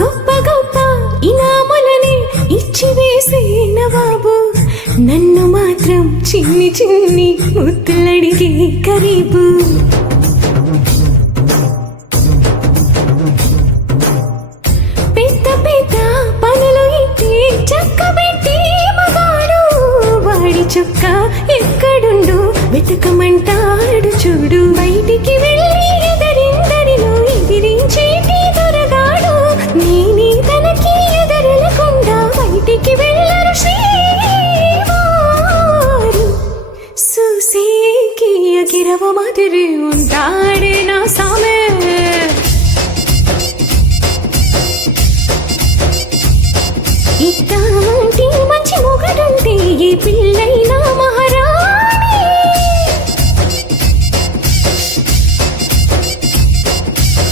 గొప్ప గొప్ప ఇనాములని ఇచ్చి వేసే నవాబు నన్ను మాత్రం చిన్ని చిన్ని ముద్దులడిగే కరీబు పెద్ద పెద్ద పనులు ఇట్టి చక్కబెట్టి మగాడు వాడి చొక్క ఎక్కడుండు వెతకమంటా